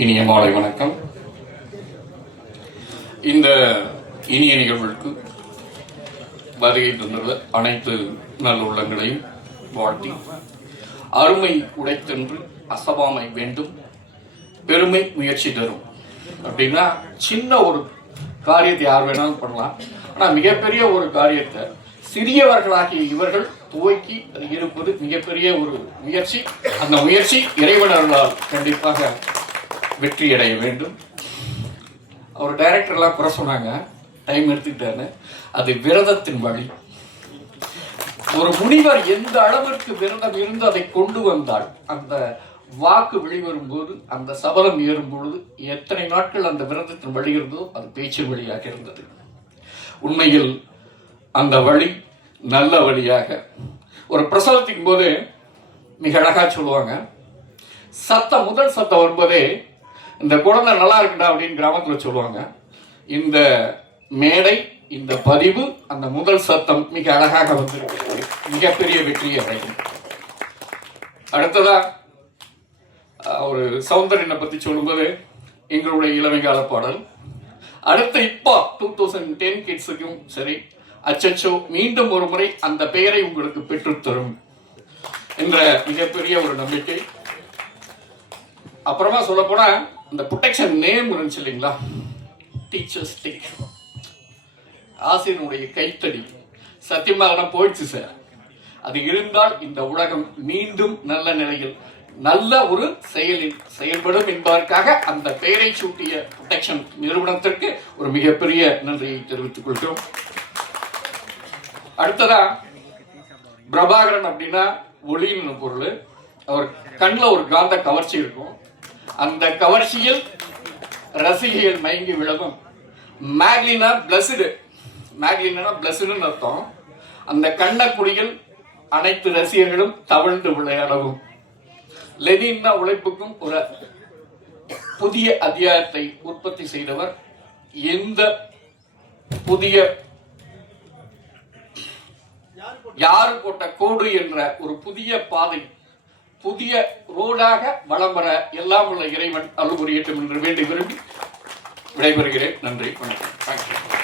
இனிய மாலை வணக்கம். இந்த இனிய நிகழ்வுக்கு வருகை தந்துள்ள அனைத்து நல்லுள்ளங்களையும் வாழ்த்தி அருமை உடைத்தென்று அசபாமை வேண்டும் பெருமை முயற்சி தரும். அப்படின்னா சின்ன ஒரு காரியத்தை யார் வேணாலும் பண்ணலாம். ஆனால் மிகப்பெரிய ஒரு காரியத்தை சிறியவர்களாகிய இவர்கள் துவக்கி அது இருப்பது மிகப்பெரிய ஒரு முயற்சி அந்த முயற்சி இறைவனர்களால் கண்டிப்பாக வெற்றி அடைய வேண்டும். அவர் டைரக்டர்லாம் குறை சொன்னாங்க. டைம் எடுத்துக்கிட்டாரு அது விரதத்தின் வழி. ஒரு முனிவர் எந்த அளவிற்கு விரதம் இருந்து அதை கொண்டு வந்தால் அந்த வாக்கு வெளிவரும் போது அந்த சபலம் ஏறும் பொழுது எத்தனை நாட்கள் அந்த விரதத்தின் வழி இருந்ததோ அது பேச்சு வழியாக இருந்தது. உண்மையில் அந்த வழி நல்ல வழியாக ஒரு பிரசவத்தின் போது மிக அழகா சொல்லுவாங்க. சத்தம் முதல் சத்தம் வரும்போதே இந்த குழந்தை நல்லா இருக்குடா அப்படின்னு கிராமத்துல சொல்லுவாங்க. இந்த மேடை இந்த பதிவு அந்த முதல் சத்தம் மிக அழகாக வந்திருக்கு. மிகப்பெரிய வெற்றியை அடையும். அடுத்ததா ஒரு சௌந்தரியனை பத்தி சொல்லும்போது எங்களுடைய இளமை கால பாடல். அடுத்த இப்போ டூ தௌசண்ட் டென் கிட்ஸுக்கும் சரி அச்சச்சோ மீண்டும் ஒரு முறை அந்த பெயரை உங்களுக்கு பெற்றுத்தரும் என்ற மிகப்பெரிய ஒரு நம்பிக்கை. அப்புறமா சொல்ல போனா இந்த ப்ரொடெக்ஷன் நேம் இருந்துச்சு இல்லைங்களா? டீச்சர்ஸ் டே ஆசிரியனுடைய கைத்தடி. சத்தியமாக போயிடுச்சு சார் அது இருந்தால் இந்த உலகம் மீண்டும் நல்ல நிலையில் நல்ல ஒரு செயலில் செயல்படும் என்பதற்காக அந்த பெயரை சூட்டிய ப்ரொடெக்ஷன் நிறுவனத்திற்கு ஒரு மிகப்பெரிய நன்றியை தெரிவித்துக் கொள்கிறோம். அடுத்ததா பிரபாகரன் அப்படின்னா ஒளின்னு பொருள். அவர் கண்ணில் ஒரு காந்த கவர்ச்சி இருக்கும். அந்த கவர்ச்சியில் ரசிகைகள் மயங்கி விழவும் மேக்லினா பிளஸ்டு மேக்லினா பிளஸ்டுன்னு அர்த்தம். அந்த கண்ணக்குடியில் அனைத்து ரசிகர்களும் தவழ்ந்து விளையாடவும். லெனின்னா உழைப்புக்கும் ஒரு புதிய அத்தியாயத்தை உற்பத்தி செய்தவர் எந்த புதிய யாரு போட்ட கோடு என்ற ஒரு புதிய பாதை புதிய ரோடாக வளம் வர எல்லாம் உள்ள இறைவன் அருள் புரியட்டும் என்று வேண்டி விரும்பி விடைபெறுகிறேன். நன்றி. வணக்கம். Thank.